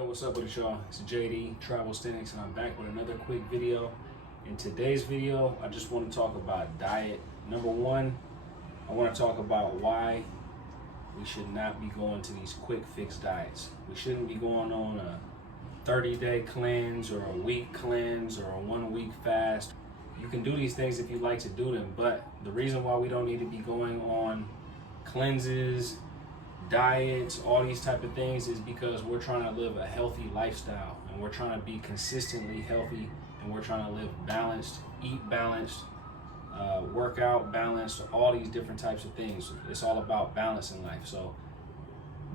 Yo, what's up with it, y'all? It's JD, Travelsthenix, and I'm back with another quick video. In today's video, I just want to talk about diet. Number one, I want to talk about why we should not be going to these quick fix diets. We shouldn't be going on a 30-day cleanse or a week cleanse or a 1 week fast. You can do these things if you like to do them, but the reason why we don't need to be going on cleanses, diets, all these type of things is because we're trying to live a healthy lifestyle, and we're trying to be consistently healthy, and we're trying to live balanced, eat balanced, work out balanced, all these different types of things. It's all about balance in life. So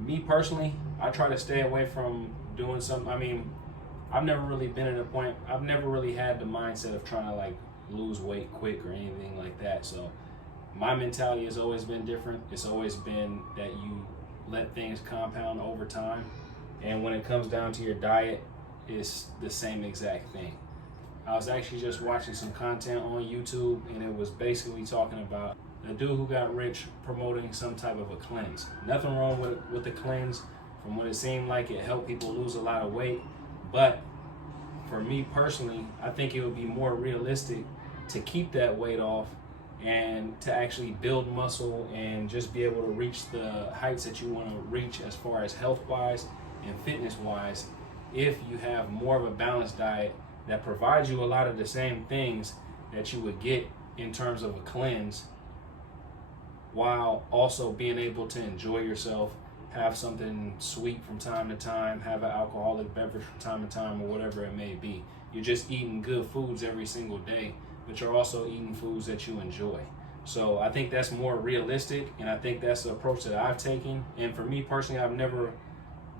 me personally, I try to stay away from doing something. I mean, I've never really been at a point, I've never really had the mindset of trying to like lose weight quick or anything like that. So my mentality has always been different. It's always been that you let things compound over time, and when it comes down to your diet, it's the same exact thing. I was actually just watching some content on YouTube, and it was basically talking about a dude who got rich promoting some type of a cleanse. Nothing wrong with the cleanse. From what it seemed like, it helped people lose a lot of weight, but for me personally, I think it would be more realistic to keep that weight off and to actually build muscle and just be able to reach the heights that you want to reach as far as health-wise and fitness-wise if you have more of a balanced diet that provides you a lot of the same things that you would get in terms of a cleanse, while also being able to enjoy yourself, have something sweet from time to time, have an alcoholic beverage from time to time, or whatever it may be. You're just eating good foods every single day, but you're also eating foods that you enjoy. So I think that's more realistic, and I think that's the approach that I've taken. And for me personally, I've never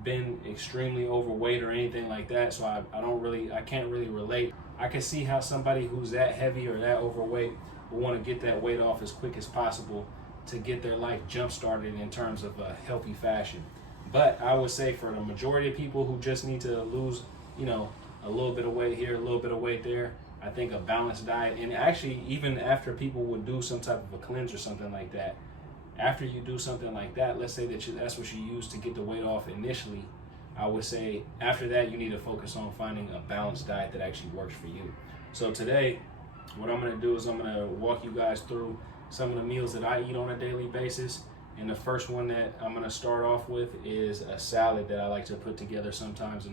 been extremely overweight or anything like that, so I can't really relate. I can see how somebody who's that heavy or that overweight will want to get that weight off as quick as possible to get their life jump started in terms of a healthy fashion. But I would say for the majority of people who just need to lose, a little bit of weight here, a little bit of weight there, I think a balanced diet, and actually even after people would do some type of a cleanse or something like that, after you do something like that, let's say that that's what you use to get the weight off initially, I would say after that you need to focus on finding a balanced diet that actually works for you. So today, what I'm going to do is I'm going to walk you guys through some of the meals that I eat on a daily basis. And the first one that I'm going to start off with is a salad that I like to put together sometimes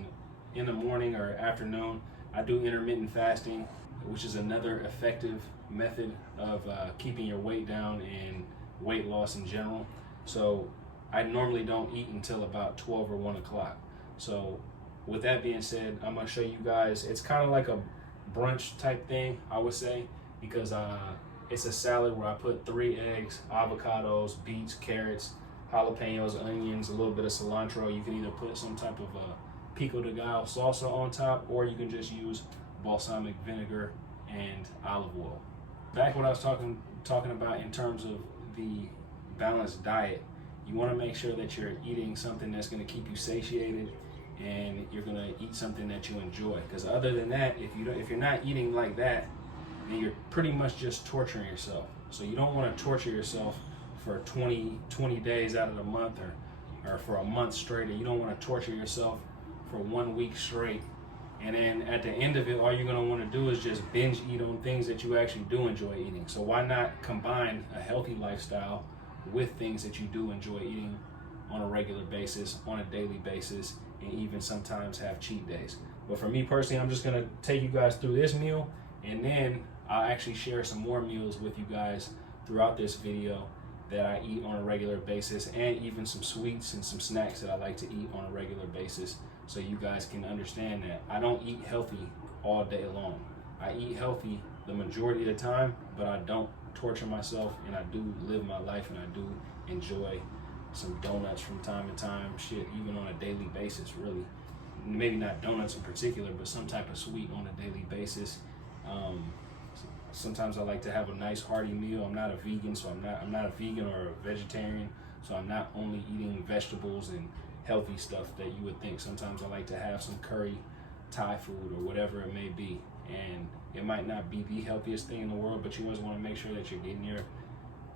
in the morning or afternoon. I do intermittent fasting, which is another effective method of keeping your weight down and weight loss in general. So I normally don't eat until about 12 or 1 o'clock. So with that being said, I'm going to show you guys, it's kind of like a brunch type thing, I would say, because it's a salad where I put 3 eggs, avocados, beets, carrots, jalapenos, onions, a little bit of cilantro. You can either put some type of pico de gallo salsa on top, or you can just use balsamic vinegar and olive oil. Back what I was talking about in terms of the balanced diet, you want to make sure that you're eating something that's going to keep you satiated, and you're going to eat something that you enjoy. Because other than that, if you're not eating like that, then you're pretty much just torturing yourself. So you don't want to torture yourself for 20 days out of the month, or for a month straight, or you don't want to torture yourself for 1 week straight. And then at the end of it, all you're going to want to do is just binge eat on things that you actually do enjoy eating. So why not combine a healthy lifestyle with things that you do enjoy eating on a regular basis, on a daily basis, and even sometimes have cheat days. But for me personally, I'm just going to take you guys through this meal, and then I'll actually share some more meals with you guys throughout this video that I eat on a regular basis, and even some sweets and some snacks that I like to eat on a regular basis, so you guys can understand that I don't eat healthy all day long. I eat healthy the majority of the time, but I don't torture myself, and I do live my life, and I do enjoy some donuts from time to time, shit, even on a daily basis, really. Maybe not donuts in particular, but some type of sweet on a daily basis. Sometimes I like to have a nice hearty meal. I'm not a vegan, so I'm not a vegan or a vegetarian, so I'm not only eating vegetables and healthy stuff that you would think. Sometimes I like to have some curry, Thai food, or whatever it may be. And it might not be the healthiest thing in the world, but you always want to make sure that you're getting your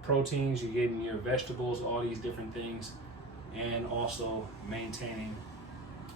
proteins, you're getting your vegetables, all these different things, and also maintaining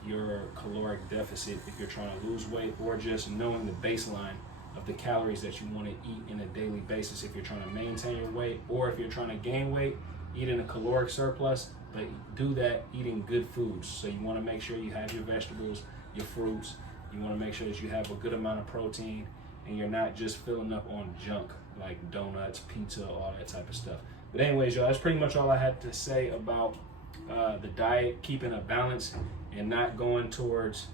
your caloric deficit if you're trying to lose weight, or just knowing the baseline of the calories that you want to eat in a daily basis if you're trying to maintain your weight, or if you're trying to gain weight, eat in a caloric surplus, but do that eating good foods. So you want to make sure you have your vegetables, your fruits. You want to make sure that you have a good amount of protein, and you're not just filling up on junk like donuts, pizza, all that type of stuff. But anyways, y'all, that's pretty much all I had to say about the diet, keeping a balance and not going towards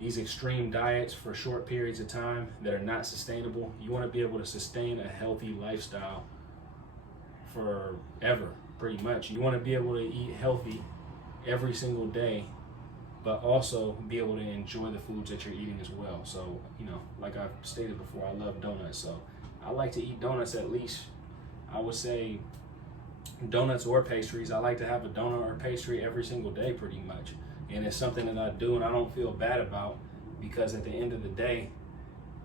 these extreme diets for short periods of time that are not sustainable. You want to be able to sustain a healthy lifestyle forever, pretty much. You want to be able to eat healthy every single day, but also be able to enjoy the foods that you're eating as well. So, you know, like I've stated before, I love donuts. So I like to eat donuts at least, I would say, donuts or pastries. I like to have a donut or pastry every single day pretty much. And it's something that I do and I don't feel bad about, because at the end of the day,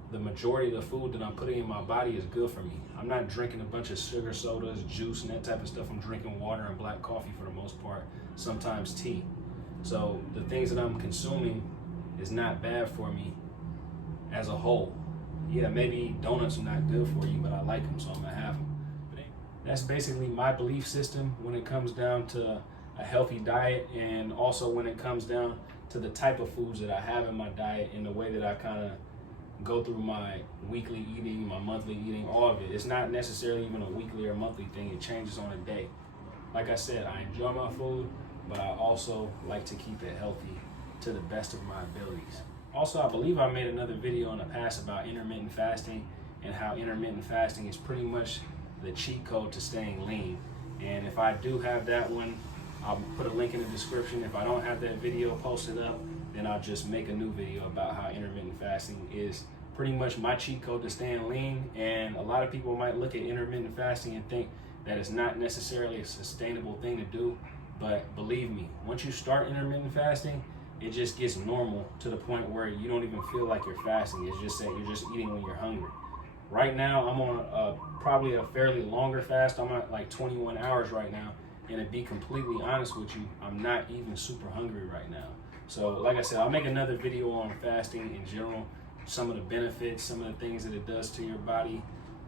the majority of the food that I'm putting in my body is good for me. I'm not drinking a bunch of sugar sodas, juice, and that type of stuff. I'm drinking water and black coffee for the most part, sometimes tea. So the things that I'm consuming is not bad for me as a whole. Yeah, maybe donuts are not good for you, but I like them, so I'm gonna have them. But that's basically my belief system when it comes down to a healthy diet, and also when it comes down to the type of foods that I have in my diet and the way that I kind of go through my weekly eating, my monthly eating, all of it. It's not necessarily even a weekly or monthly thing. It changes on a day. Like I said, I enjoy my food, but I also like to keep it healthy to the best of my abilities. Also, I believe I made another video in the past about intermittent fasting, and how intermittent fasting is pretty much the cheat code to staying lean. And if I do have that one, I'll put a link in the description. If I don't have that video posted up, then I'll just make a new video about how intermittent fasting is pretty much my cheat code to staying lean. And a lot of people might look at intermittent fasting and think that it's not necessarily a sustainable thing to do. But believe me, once you start intermittent fasting, it just gets normal to the point where you don't even feel like you're fasting. It's just that you're just eating when you're hungry. Right now, I'm on probably a fairly longer fast. I'm at like 21 hours right now. And to be completely honest with you, I'm not even super hungry right now. So like I said, I'll make another video on fasting in general, some of the benefits, some of the things that it does to your body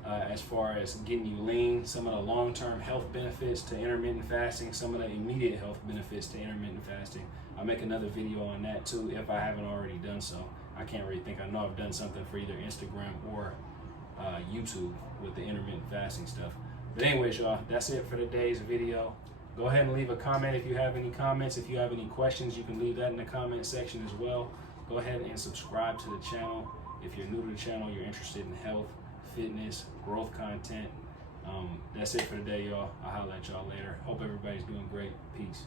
as far as getting you lean, some of the long-term health benefits to intermittent fasting, some of the immediate health benefits to intermittent fasting. I'll make another video on that too if I haven't already done so. I can't really think. I know I've done something for either Instagram or YouTube with the intermittent fasting stuff. But anyways, y'all, that's it for today's video. Go ahead and leave a comment if you have any comments. If you have any questions, you can leave that in the comment section as well. Go ahead and subscribe to the channel. If you're new to the channel, you're interested in health, fitness, growth content. That's it for today, y'all. I'll holler at y'all later. Hope everybody's doing great. Peace.